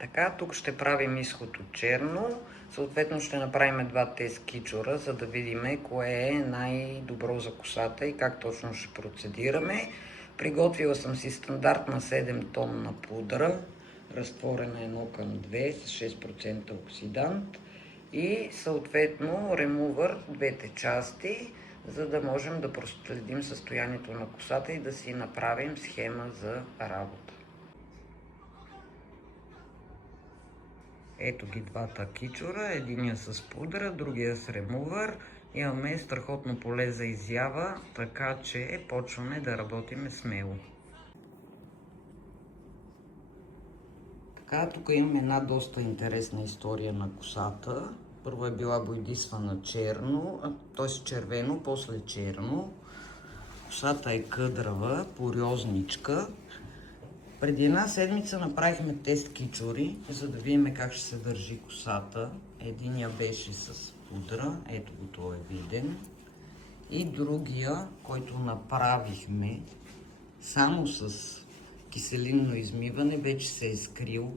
Така, тук ще правим изход от черно. Съответно ще направим два тест кичура, за да видим кое е най-добро за косата и как точно ще процедираме. Приготвила съм си стандартна 7 тонна пудра, разтворена 1:2 с 6% оксидант и съответно ремувър двете части, за да можем да проследим състоянието на косата и да си направим схема за работа. Ето ги двата кичура, единия с пудра, другия с ремувър. Имаме страхотно поле за изява, така че почваме да работим смело. Така, тук имаме една доста интересна история на косата. Първо е била бойдисвана черно, т.е. червено, после черно. Косата е къдрава, порioзничка. Преди една седмица направихме тест кичури, за да видим как ще се държи косата. Единия беше с пудра, ето го, той е виден. И другия, който направихме само с киселинно измиване, вече се е скрил.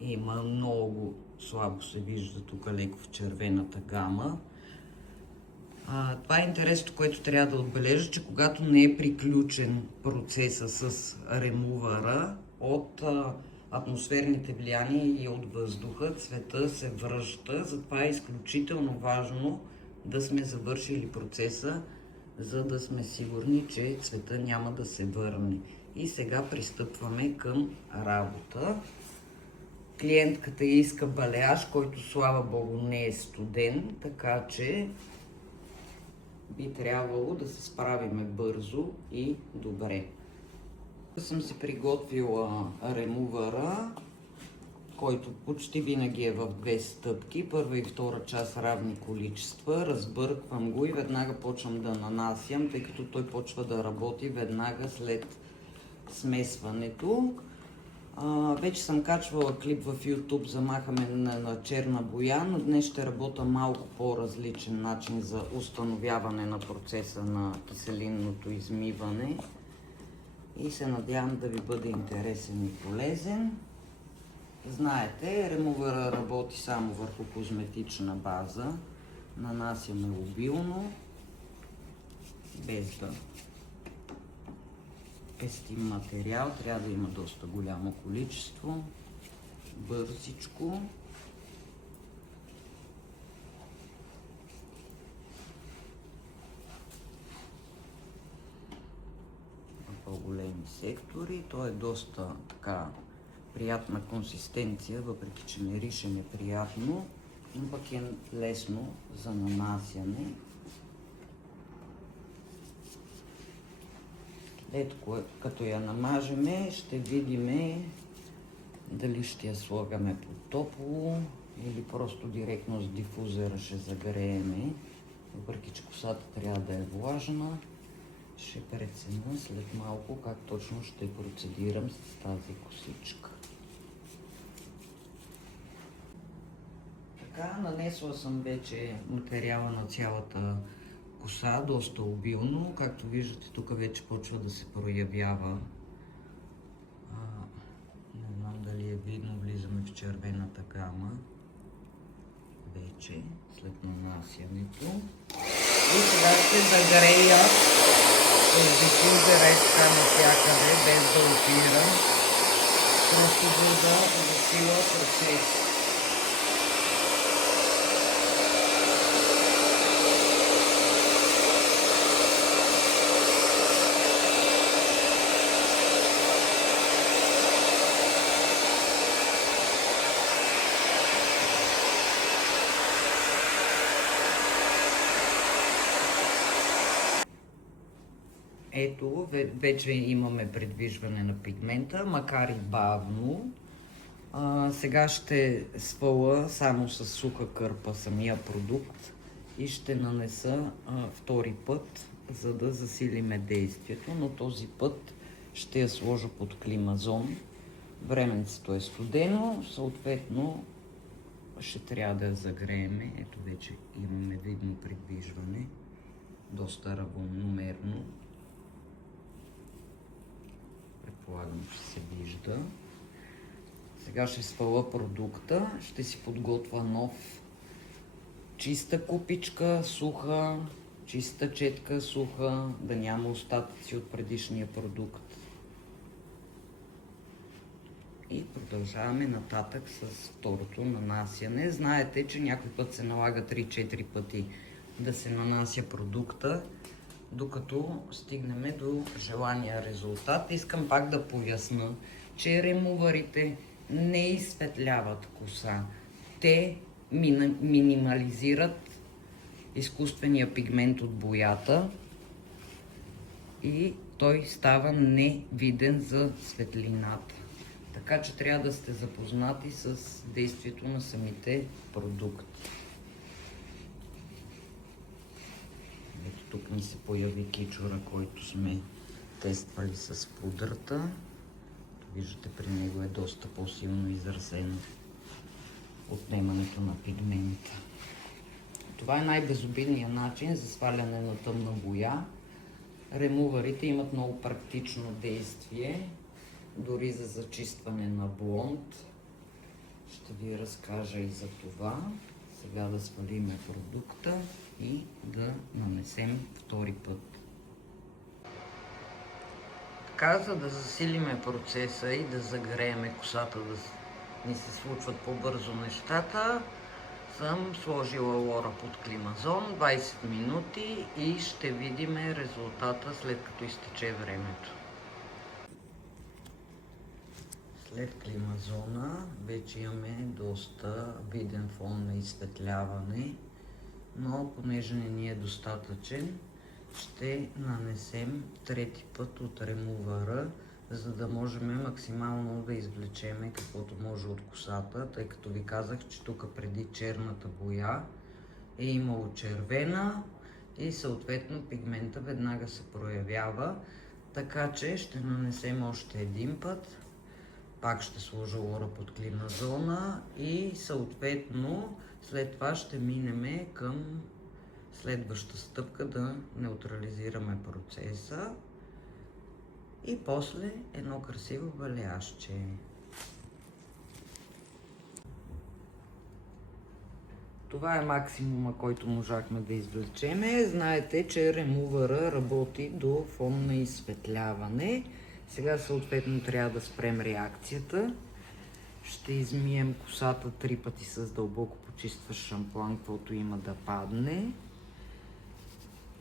Има много слабо се вижда тук леко в червената гама. Това е интересното, което трябва да отбележа, че когато не е приключен процеса с ремувъра от атмосферните влияния и от въздуха, цвета се връща. Затова е изключително важно да сме завършили процеса, за да сме сигурни, че цвета няма да се върне. И сега пристъпваме към работа. Клиентката иска балеаж, който слава богу не е студен, така че би трябвало да се справиме бързо и добре. Съм си приготвила ремувъра, който почти винаги е в две стъпки. Първа и втора част равни количества. Разбърквам го и веднага почвам да нанасям, тъй като той почва да работи веднага след смесването. Вече съм качвала клип в YouTube за махане на черна боя, но днес ще работя малко по-различен начин за установяване на процеса на киселинното измиване и се надявам да ви бъде интересен и полезен. Знаете, ремувъра работи само върху козметична база. Нанасяме обилно, без да пестим материал, трябва да има доста голямо количество, бързичко. На по-големи сектори, то е доста така приятна консистенция, въпреки че мирише неприятно, но пък е лесно за нанасяне. Ето, като я намажеме, ще видим дали ще я слагаме по топло или просто директно с дифузера ще загрееме. Въпреки че косата трябва да е влажна, ще преценя след малко как точно ще процедирам с тази косичка. Така, нанесла съм вече материала на цялата коса, доста обилно. Както виждате, тук вече почва да се проявява. Не знам дали е видно, влизаме в червената гама. Вече, след нанасянето. И сега ще загрея с дифузера така навсякъде, без да опирам. Просто за да засила процес. Ето, вече имаме придвижване на пигмента, макар и бавно. Сега ще сваля само с суха кърпа самия продукт и ще нанеса втори път, за да засилиме действието, но този път ще я сложа под климазон. Временцето е студено, съответно ще трябва да я загрееме. Ето вече имаме видно придвижване, доста равномерно. Предполагам, че се вижда. Сега ще сваля продукта, ще си подготвя нов. Чиста купичка, суха, чиста четка, суха, да няма остатъци от предишния продукт. И продължаваме нататък с второто нанасяне. Знаете, че някой път се налага 3-4 пъти да се нанася продукта, докато стигнем до желания резултат. Искам пак да поясна, че ремувърите не изсветляват коса. Те минимализират изкуствения пигмент от боята и той става невиден за светлината. Така че трябва да сте запознати с действието на самите продукти. Ето тук ни се появи кичура, който сме тествали с пудрата. Виждате, при него е доста по-силно изразено отнемането на пигмента. Това е най-безобидният начин за сваляне на тъмна боя. Ремувърите имат много практично действие, дори за зачистване на блонд. Ще ви разкажа и за това. Сега да свалиме продукта и да нанесем втори път. Така, за да засилиме процеса и да загрееме косата, да ни се случват по-бързо нещата, съм сложила лора под климазон 20 минути и ще видим резултата след като изтече времето. След климазона вече имаме доста виден фон на изсветляване, но понеже не ни е достатъчен, ще нанесем трети път от ремувъра, за да можем максимално да извлечем каквото може от косата, тъй като ви казах, че тук преди черната боя е имало червена и съответно пигмента веднага се проявява, така че ще нанесем още един път. Пак ще сложа лора под климазона и съответно след това ще минем към следваща стъпка да неутрализираме процеса и после едно красиво балеажче. Това е максимума, който можахме да извлечеме. Знаете, че ремувъра работи до фон на изсветляване. Сега съответно трябва да спрем реакцията. Ще измием косата 3 пъти с дълбоко почистващ шампуан, каквото има да падне.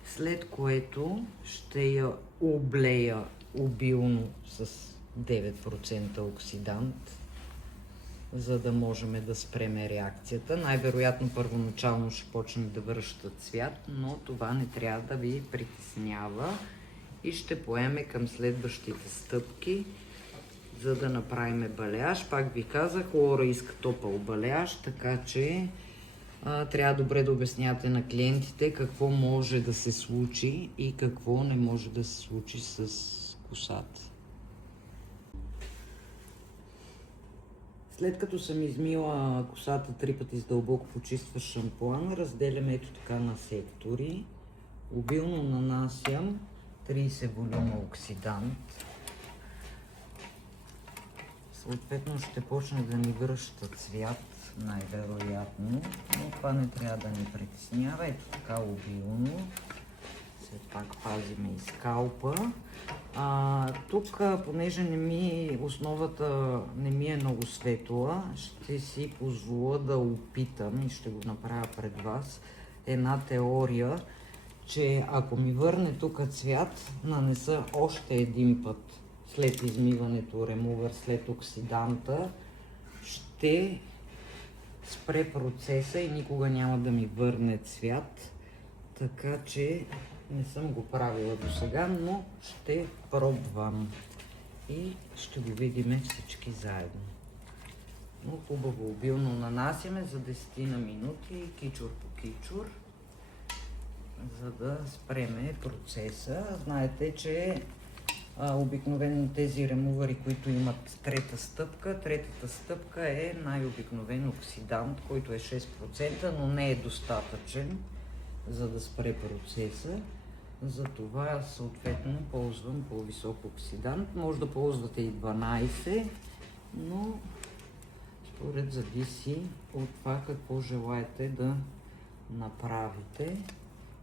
След което ще я облея обилно с 9% оксидант, за да можем да спрем реакцията. Най-вероятно първоначално ще почне да връща цвят, но това не трябва да ви притеснява и ще поеме към следващите стъпки, за да направим балеаж. Пак ви казах, лора иска топъл балеаж, така че трябва добре да обяснявате на клиентите какво може да се случи и какво не може да се случи с косата. След като съм измила косата 3 пъти с дълбоко почистващ шампуан, разделям ето така на сектори. Обилно нанасям 30 волюма оксидант. Съответно ще почне да ни връща цвят, най-вероятно, но това не трябва да ни притеснява. Ето така обилно. Все пак пазиме и скалпа. Тук, понеже основата не ми е много светла, ще си позволя да опитам и ще го направя пред вас една теория, че ако ми върне тук цвят, нанеса още един път след измиването ремувър, след оксиданта, ще спре процеса и никога няма да ми върне цвят. Така че не съм го правила до сега, но ще пробвам и ще го видим всички заедно. Но хубаво обилно нанасяме за 10 на минути, кичур по кичур, за да спреме процеса. Знаете, че обикновено тези ремувъри, които имат трета стъпка е най-обикновен оксидант, който е 6%, но не е достатъчен, за да спре процеса. Затова съответно ползвам по-висок оксидант. Може да ползвате и 12, но Според зависи от това какво желаете да направите.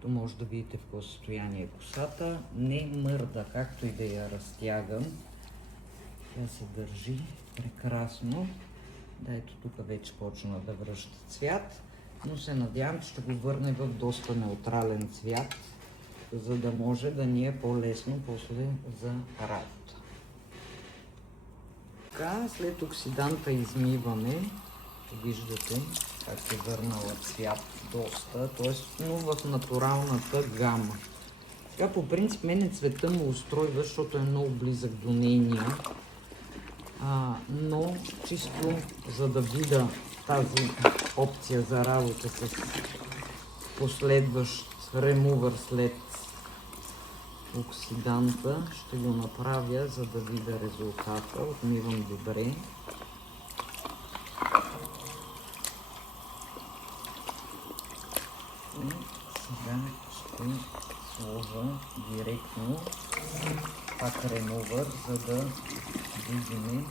То може да видите в какво състояние е косата. Не мърда, както и да я разтягам. Тя се държи прекрасно. Да, ето тук вече почна да връща цвят, но се надявам, че ще го върне в доста неутрален цвят, за да може да ни е по-лесно после за работа. Така, след оксиданта измиване, виждате как е върнала цвят доста, т.е. но в натуралната гама. Сега по принцип мене цвета му устройва, защото е много близък до нейния. Но чисто за да видя тази опция за работа с последващ ремувър след оксиданта, ще го направя, за да видя резултата. Отмивам добре. И сега ще сложа директно пак ремувър, за да видим,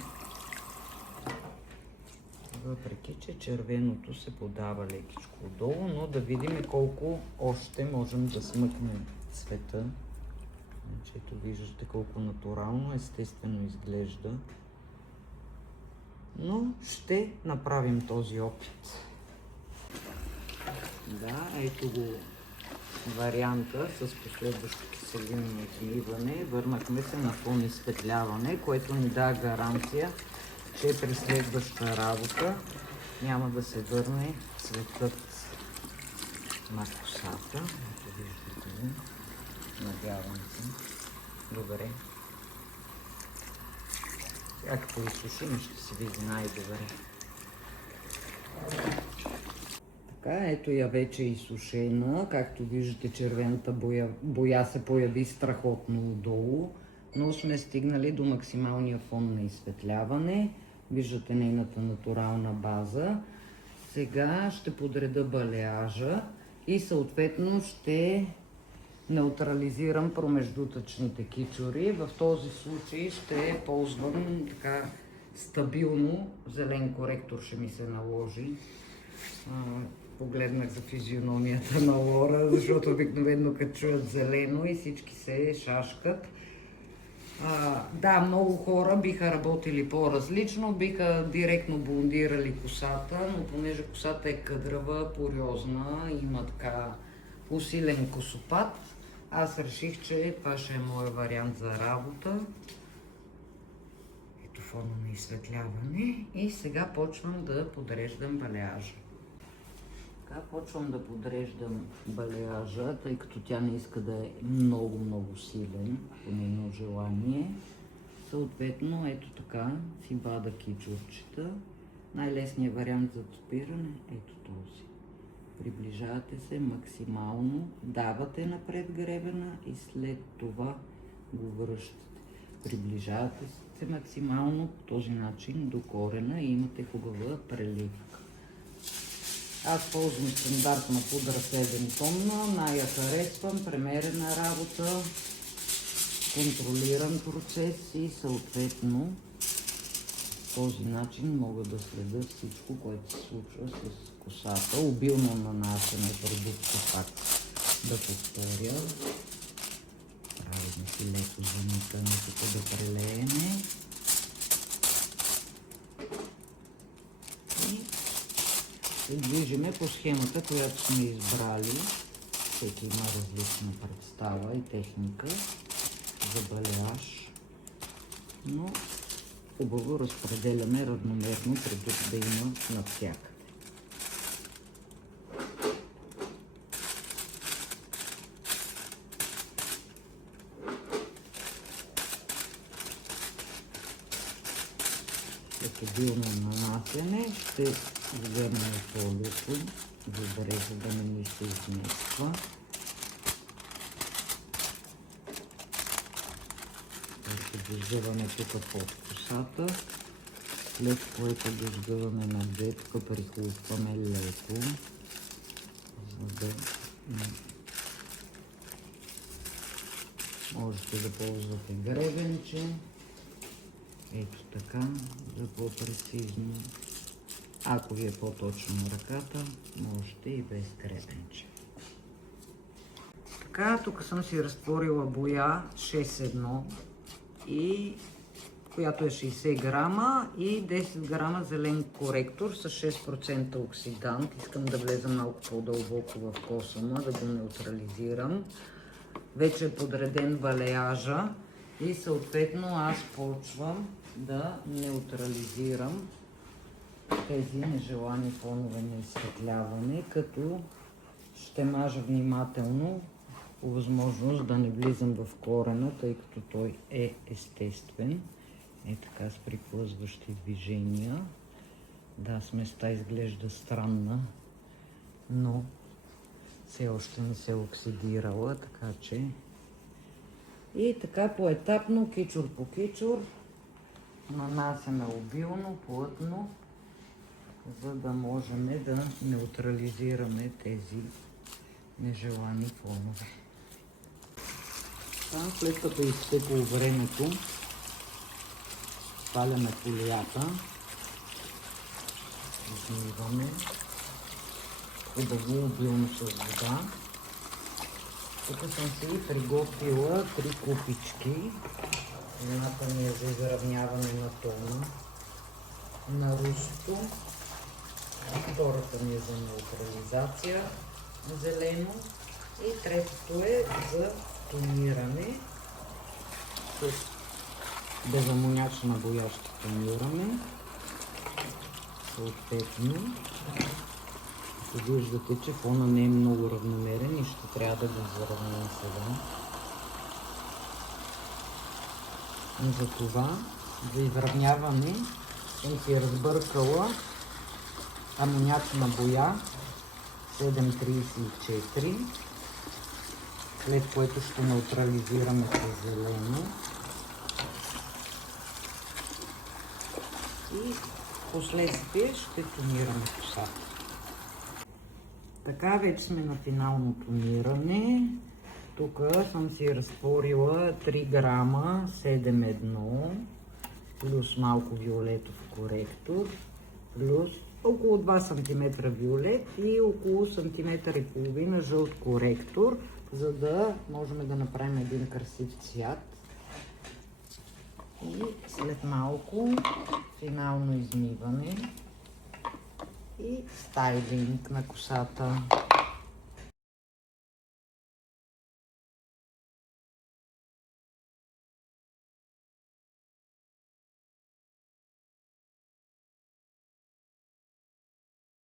въпреки че червеното се подава лекичко отдолу, но да видим колко още можем да смъкнем цвета. Ето виждате колко натурално, естествено изглежда. Но ще направим този опит. Да, ето го варианта с последващо киселинно измиване. Върнахме се на фон изсветляване, което ни дава гаранция, че при следваща работа няма да се върне цветът на косата. Ето виждате го. Надявам се. Добре. Сега като изсушим, ще се види най-добре. Така, ето я вече е изсушена. Както виждате, червената боя се появи страхотно отдолу, но сме стигнали до максималния фон на изсветляване. Виждате нейната натурална база. Сега ще подреда балеажа и съответно ще неутрализирам промеждутъчните кичури. В този случай ще ползвам така стабилно зелен коректор, ще ми се наложи. Погледнах за физиономията на Лора, защото обикновено като чуят зелено и всички се шашкат. Да, много хора биха работили по-различно, биха директно блондирали косата, но понеже косата е къдрава, пориозна, има така усилен косопад, аз реших, че това ще е моят вариант за работа. Ето фона на изсветляване и сега почвам да подреждам балеажа. Така, почвам да подреждам балеажа, тъй като тя не иска да е много силен, по нейно желание. Съответно, ето така си вада кичурчета. Най-лесният вариант за топиране е ето този. Приближавате се максимално, давате напред гребена и след това го връщате. Приближавате се максимално по този начин до корена и имате хубава преливка. Аз ползвам стандартна пудра 7 тонна, най-я харесвам, премерена работа, контролиран процес и съответно по този начин мога да следя всичко, което се случва с косата. Обилно нанасяне продукта, пак да повторя. Правим си леко замитане, тук да прелееме. И движиме по схемата, която сме избрали. Всеки има различна представа и техника за балеаж, но хубаво разпределяме равномерно, преди да има навсякъде. След обилно нанасяне ще вземем фолиото добре, за да не ни се измества. Ще го сгъваме тук под косата, след което го сгъваме на джетка, прихлупваме леко, за да можете да ползвате гребенче. Ето така, за по-прецизно Ако ви е по-точно на ръката, можете и без гребенче. Така, тук съм си разтворила боя 6:1, която е 60 грама и 10 грама зелен коректор с 6% оксидант. Искам да влеза малко по-дълбоко в косъма, да го неутрализирам. Вече е подреден балеажа и съответно аз почвам да неутрализирам тези нежелани фонове на изсветляване, като ще мажа внимателно, по възможност да не влизам в корена, тъй като той е естествен. Е така, с приплъзващи движения. Да, с места изглежда странна, но все още не се е оксидирала, така че... И така поетапно, кичур по кичур, нанасяме обилно, плътно, за да можем да неутрализираме тези нежелани фонове. След като е изтекло времето, сваляме фолията, измиваме хубаво обилно с вода. Тук съм си приготвила 3 купички. Едната ми е за изравняване на тона на русото, втората ми е за неутрализация на зелено и третото е за тониране с безамонячна боя ще тонираме. Съответно, виждате, че фона не е много равномерен и ще трябва да го заравним сега. Затова за изравняване съм си разбъркала амонячна боя 7,34, след което ще неутрализираме с зелено и последствие ще тонираме косата. Така, вече сме на финално тониране. Тук съм си разтворила 3 грама 7:1, плюс малко виолетов коректор, плюс около 2 см виолет и около 1,5 см жълт коректор, за да можем да направим един красив цвят. И след малко финално измиване и стайлинг на косата.